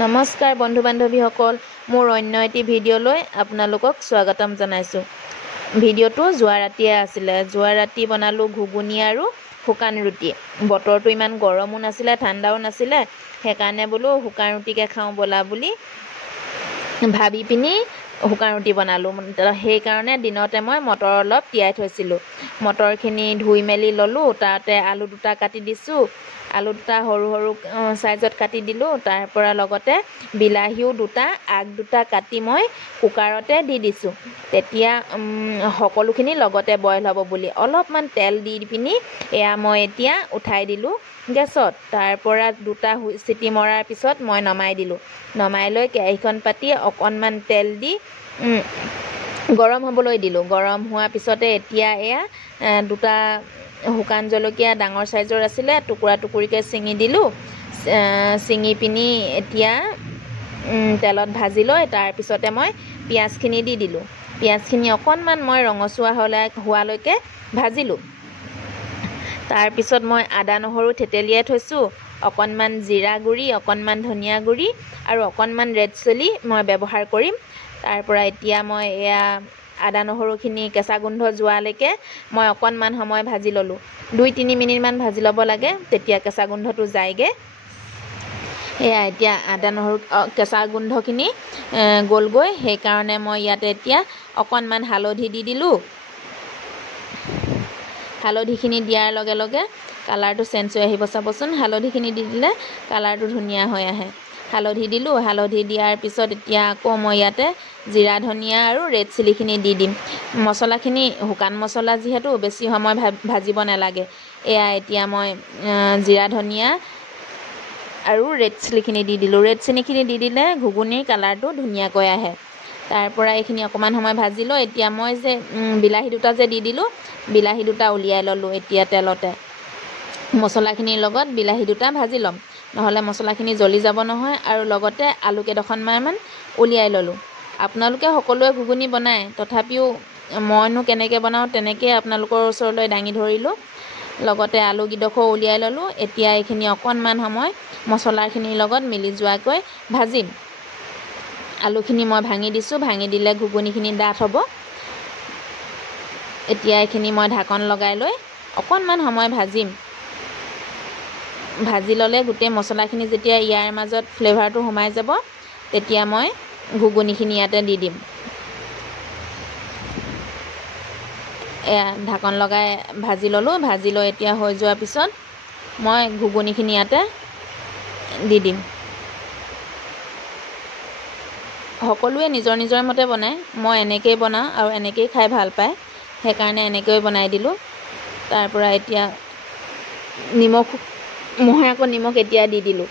নমস্কাৰ বন্ধু বান্ধৱীসকল, মোৰ অন্য এটি ভিডিঅ'লৈ আপোনালোকক স্বাগতম জনাইছোঁ। ভিডিঅ'টো যোৱা ৰাতিয়ে আছিলে। যোৱা ৰাতি বনালোঁ ঘুগুনি আৰু শুকান ৰুটি। বতৰটো ইমান গৰমো নাছিলে, ঠাণ্ডাও নাছিলে, সেইকাৰণে বোলো শুকান ৰুটিকে খাওঁ ব'লা বুলি ভাবি পিনি শুকান ৰুটি বনালোঁ। সেইকাৰণে দিনতে মই মটৰ অলপ তিয়াই থৈছিলোঁ। মটৰখিনি ধুই মেলি ল'লোঁ, তাতে আলু দুটা কাটি দিছোঁ। আলু দুটা সৰু সৰু চাইজত কাটি দিলোঁ। তাৰ পৰা লগতে বিলাহীও দুটা, আগ দুটা কাটি মই কুকাৰতে দি দিছোঁ। তেতিয়া সকলোখিনি লগতে বইল হ'ব বুলি অলপমান তেল দি পিনি এয়া মই এতিয়া উঠাই দিলোঁ গেছত। তাৰ পৰা দুটা চিটি মৰাৰ পিছত মই নমাই দিলোঁ। নমাই লৈ কেৰাহীখন পাতি অকণমান তেল দি গৰম হ'বলৈ দিলোঁ। গৰম হোৱাৰ পিছতে এতিয়া এয়া দুটা শুকান জলকীয়া ডাঙৰ চাইজৰ আছিলে, টুকুৰা টুকুৰিকৈ ছিঙি দিলোঁ। ছিঙি পিনি এতিয়া তেলত ভাজি লৈ তাৰপিছতে মই পিঁয়াজখিনি দি দিলোঁ। পিঁয়াজখিনি অকণমান মই ৰঙচুৱা হোৱালৈকে ভাজিলোঁ। তাৰপিছত মই আদা নহৰু থেতেলিয়াই থৈছোঁ, অকণমান জিৰা গুড়ি, অকণমান ধনিয়া গুড়ি আৰু অকণমান ৰেড চিলি মই ব্যৱহাৰ কৰিম। তাৰ পৰা এতিয়া মই এয়া আদা নহৰুখিনি কেঁচা গোন্ধ যোৱালৈকে মই অকণমান সময় ভাজি ল'লোঁ। 2-3 মিনিটমান ভাজি ল'ব লাগে, তেতিয়া কেঁচা গোন্ধটো যায়গৈ। এয়া এতিয়া আদা নহৰু কেঁচা গোন্ধখিনি গ'লগৈ, সেইকাৰণে মই ইয়াতে এতিয়া অকণমান হালধি দি দিলোঁ। হালধিখিনি দিয়াৰ লগে লগে কালাৰটো চেঞ্জ হৈ আহিব, চাবচোন। হালধিখিনি দি দিলে কালাৰটো ধুনীয়া হৈ আহে। হালধি দিলোঁ। হালধি দিয়াৰ পিছত এতিয়া আকৌ মই ইয়াতে জিৰা ধনিয়া আৰু ৰেড চিলিখিনি দি দিম। মছলাখিনি শুকান মছলা যিহেতু বেছি সময় ভাজিব নালাগে। এয়া এতিয়া মই জিৰা ধনিয়া আৰু ৰেড চিলিখিনি দি দিলোঁ। ৰেড চিলিখিনি দি দিলে ঘুগুনিৰ কালাৰটো ধুনীয়াকৈ আহে। তাৰ পৰা এইখিনি অকণমান সময় ভাজি লৈ এতিয়া মই যে বিলাহী দুটা যে দি দিলোঁ, বিলাহী দুটা উলিয়াই ল'লোঁ। এতিয়া তেলতে মছলাখিনিৰ লগত বিলাহী দুটা ভাজি ল'ম, নহ'লে মছলাখিনি জ্বলি যাব নহয়। আৰু লগতে আলু কেইডোখৰমান উলিয়াই ল'লোঁ। আপোনালোকে সকলোৱে ঘুগুনি বনায়, তথাপিও মইনো কেনেকৈ বনাওঁ তেনেকৈ আপোনালোকৰ ওচৰলৈ দাঙি ধৰিলোঁ। লগতে আলু কেইডোখৰ উলিয়াই ল'লোঁ। এতিয়া এইখিনি অকণমান সময় মছলাখিনিৰ লগত মিলি যোৱাকৈ ভাজিম। আলুখিনি মই ভাঙি দিছোঁ, ভাঙি দিলে ঘুগুনিখিনি ডাঠ হ'ব। এতিয়া এইখিনি মই ঢাকন লগাই লৈ অকণমান সময় ভাজিম। ভাজি ল'লে গোটেই মছলাখিনি যেতিয়া ইয়াৰ মাজত ফ্লেভাৰটো সোমাই যাব, তেতিয়া মই ঘুগুনিখিনি ইয়াতে দি দিম। এয়া ঢাকন লগাই ভাজি ল'লোঁ। ভাজি লৈ এতিয়া হৈ যোৱাৰ পিছত মই ঘুগুনিখিনি ইয়াতে দি দিম। সকলোৱে নিজৰ নিজৰ মতে বনায়, মই এনেকৈয়ে বনাওঁ আৰু এনেকৈয়ে খাই ভাল পায়, সেইকাৰণে এনেকৈ বনাই দিলোঁ। তাৰ পৰা এতিয়া মই আকৌ নিমখ এতিয়া দি দিলোঁ।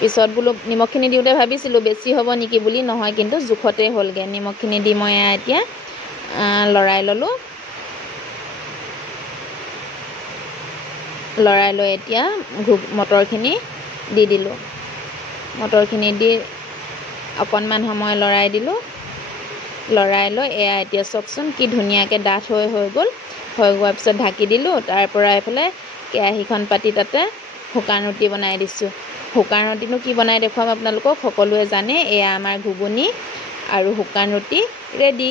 পিছত বোলো নিমখখিনি দিওঁতে ভাবিছিলোঁ বেছি হ'ব নেকি বুলি, নহয় কিন্তু জোখতে হ'লগৈ। নিমখখিনি দি মই এতিয়া লৰাই ল'লোঁ। লৰাই লৈ এতিয়া মটৰখিনি দি দিলোঁ। মটৰখিনি দি অকণমান সময় লৰাই দিলোঁ। লৰাই লৈ এয়া এতিয়া চাওকচোন কি ধুনীয়াকৈ ডাঠ হৈ গ'ল। হৈ যোৱাৰ পিছত ঢাকি দিলোঁ। তাৰ পৰা এইফালে কেৰাহীখন পাতি তাতে শুকান ৰুটি বনাই দিছোঁ। শুকান ৰুটিনো কি বনাই দেখুৱাম আপোনালোকক, সকলোৱে জানে। এয়া আমাৰ ঘুগুনি আৰু শুকান ৰুটি ৰেডি।